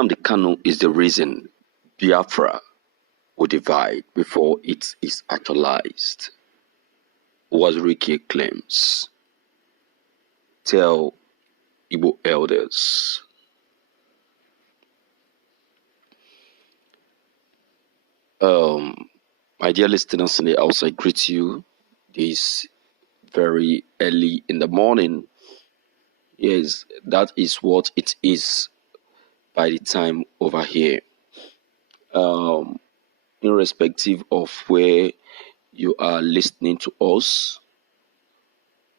Nnamdi Kanu is the reason Biafra will divide before it is actualized. Uwazuirike claims. Tell Igbo elders. My dear listeners in the house, I greet you this very early in the morning. Yes, that is what it is by the time over here. Irrespective of where you are listening to us,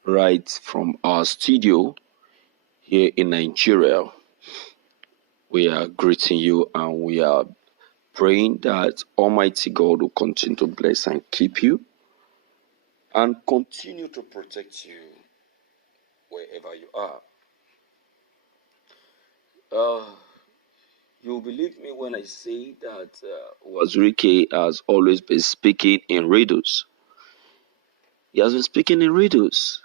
right from our studio here in Nigeria, we are greeting you and we are praying that Almighty God will continue to bless and keep you and continue to protect you wherever you are. You believe me when I say that Uwazuirike has always been speaking in riddles. He has been speaking in riddles.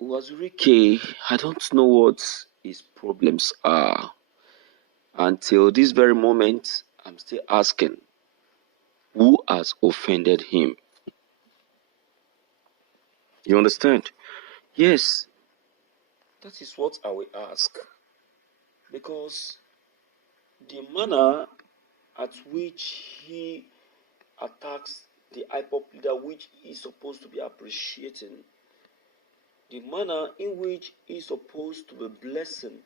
Uwazuirike, I don't know what his problems are. Until this very moment, I'm still asking, who has offended him? You understand? Yes, that is what I will ask. Because the manner at which he attacks the Ipob leader, which he is supposed to be appreciating, the manner in which he is supposed to be blessing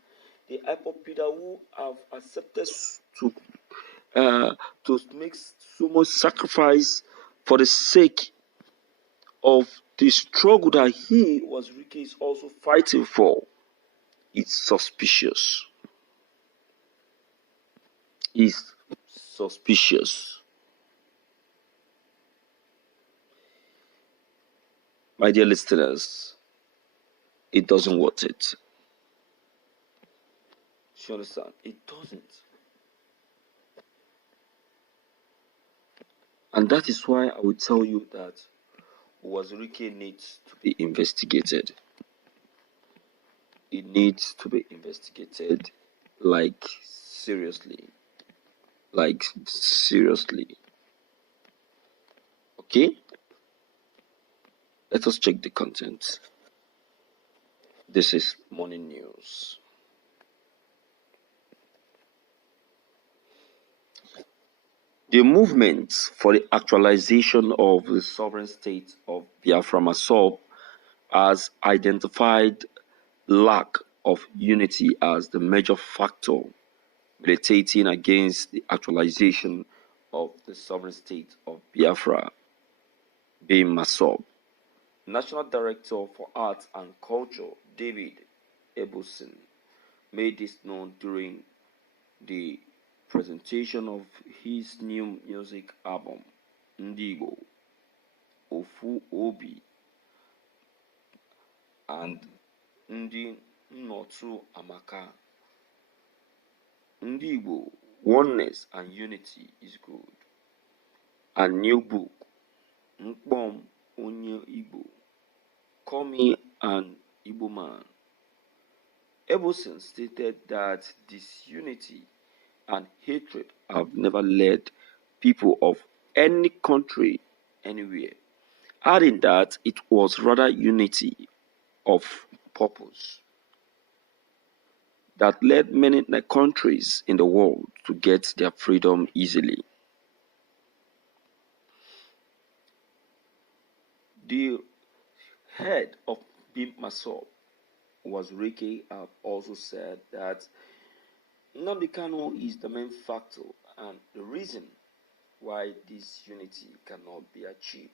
the Ipob leader who have accepted to make so much sacrifice for the sake of the struggle that Uwazuirike is also fighting for, it's suspicious. It's suspicious. My dear listeners, it doesn't worth it. You understand? It doesn't. And that is why I will tell you that Uwazuirike needs to be investigated. It needs to be investigated, like seriously. Like seriously. Okay? Let us check the content. This is morning news. The movement for the actualization of the sovereign state of Biafra has identified lack of unity as the major factor militating against the actualization of the sovereign state of Biafra, being Masob. National Director for Arts and Culture, David Ebelson, made this known during the presentation of his new music album, Ndị Igbo, Ofu Obi, and Ndị Nnotu Amaka. Ndị Igbo, Oneness and Unity is Good. A new book, Mkpom Onye Igbo, Call Me an Igbo Man. Ebelson stated that disunity and hatred have never led people of any country anywhere, adding that it was rather unity of purpose that led many countries in the world to get their freedom easily. The head of Bim Masob, Uwazuirike, have also said that Nnamdi Kanu is the main factor and the reason why this unity cannot be achieved.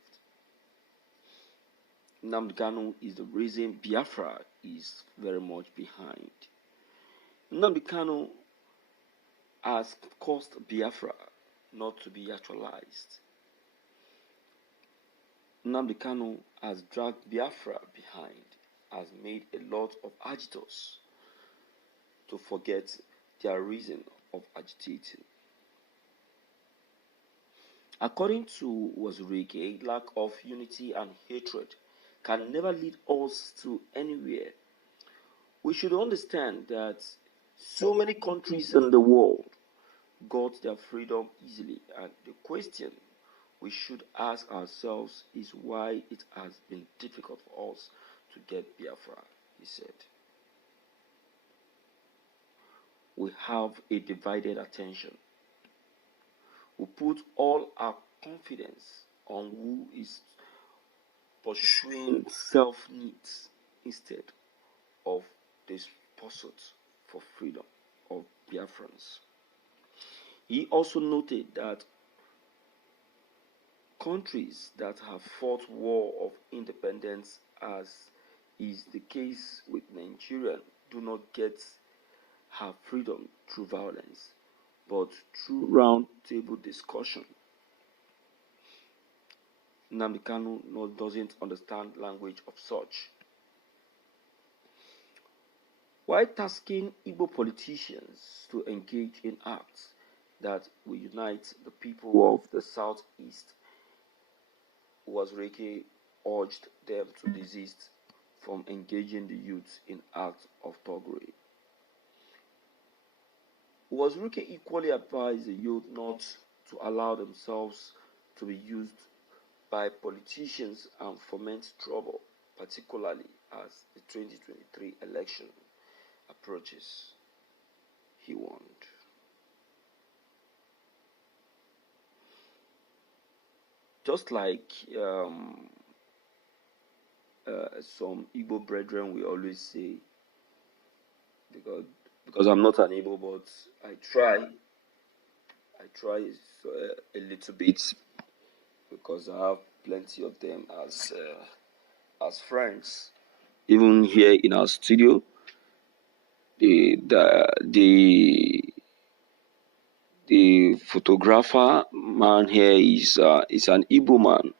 Nnamdi Kanu is the reason Biafra is very much behind. Nnamdi Kanu has caused Biafra not to be actualized. Nnamdi Kanu has dragged Biafra behind, has made a lot of agitators to forget their reason of agitating. According to Uwazuirike, lack of unity and hatred can never lead us to anywhere. We should understand that So many countries in the world got their freedom easily, and the question we should ask ourselves is why it has been difficult for us to get Biafra, he said. We have a divided attention. We put all our confidence on who is pursuing self-needs instead of this pursuit for freedom of Biafrans. He also noted that countries that have fought war of independence, as is the case with Nigeria, do not get her freedom through violence, but through round-table discussion. Nnamdi Kanu doesn't understand language of such. While tasking Igbo politicians to engage in acts that will unite the people of the southeast, Uwazuirike urged them to desist from engaging the youth in acts of thuggery. Uwazuirike equally advised the youth not to allow themselves to be used by politicians and foment trouble, particularly as the 2023 election approaches, he warned. Just like some Igbo brethren we always say, because I'm not an Igbo, but I try a little bit, because I have plenty of them as friends, even here in our studio. The photographer man here is an Igbo man.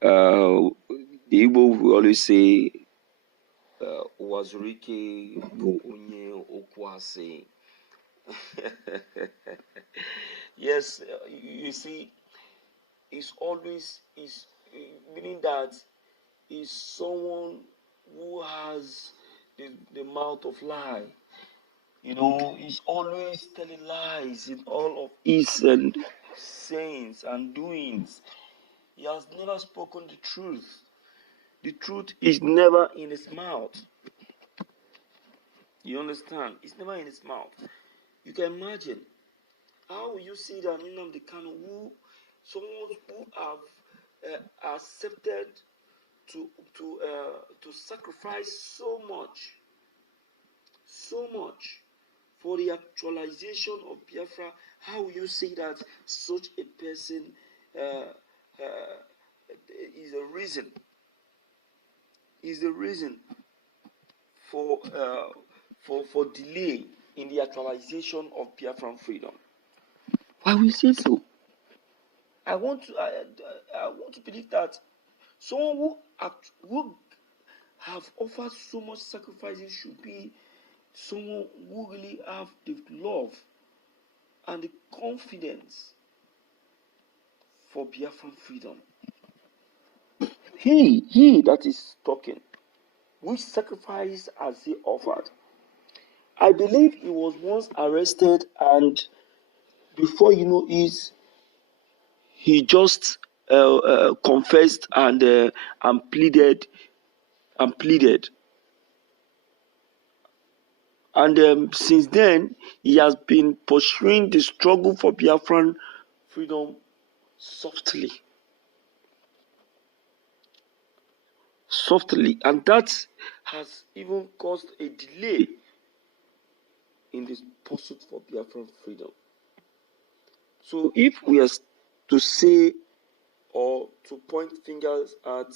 The Igbo will always say, Uwazuirike bụ onye okwu asị. Yes, you see, it's always is meaning that is someone who has the mouth of lie. You know, he's always telling lies in all of his and sayings and doings. He has never spoken the truth. The truth is never in his mouth. You understand? It's never in his mouth. You can imagine, how will you see that Nnamdi Kanu, someone who have accepted to sacrifice so much for the actualization of Biafra, how will you say that such a person is the reason for delay in the actualization of Biafran freedom? Why will you say so? I want to believe that someone who have offered so much sacrifices should be someone who really have the love and the confidence for Biafran freedom. He that is talking, which sacrifice has he offered? I believe he was once arrested, and before you know it, he just confessed and pleaded. And since then, he has been pursuing the struggle for Biafran freedom softly, and that has even caused a delay in this pursuit for Biafran freedom. So if we are to say or to point fingers at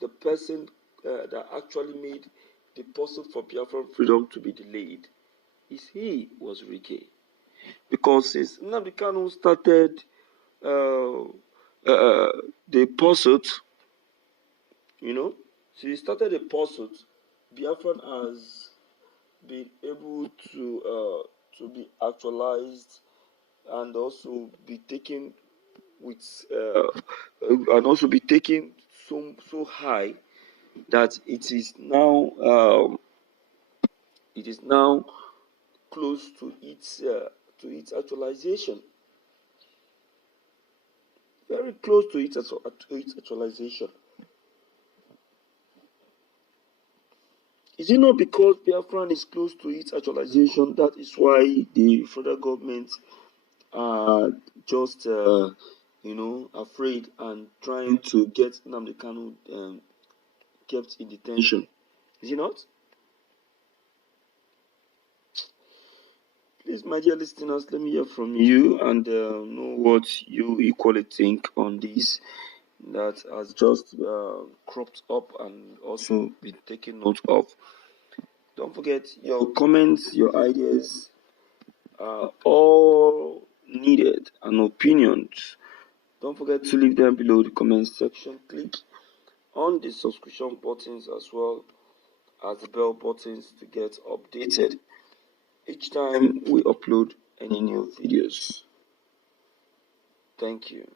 the person that actually made the pursuit for Biafran freedom to be delayed, is he Uwazuirike. Because since Nnamdi Kanu started the pursuit, since he started the pursuit, Biafran has been able to be actualized and also be taken so high that it is now It is now close to its actualization. Very close to its actualization. Is it not because Biafran is close to its actualization that is why the federal government are just afraid and trying to get Nnamdi Kanu kept in detention? Is it not? Please, my dear listeners, let me hear from you and know what you equally think on this that has just cropped up and also been taken note of. Don't forget, your comments, your ideas are all needed, and opinions. Don't forget to leave them below the comment section. Click on the subscription buttons as well as the bell buttons to get updated each time we upload any new videos. Thank you.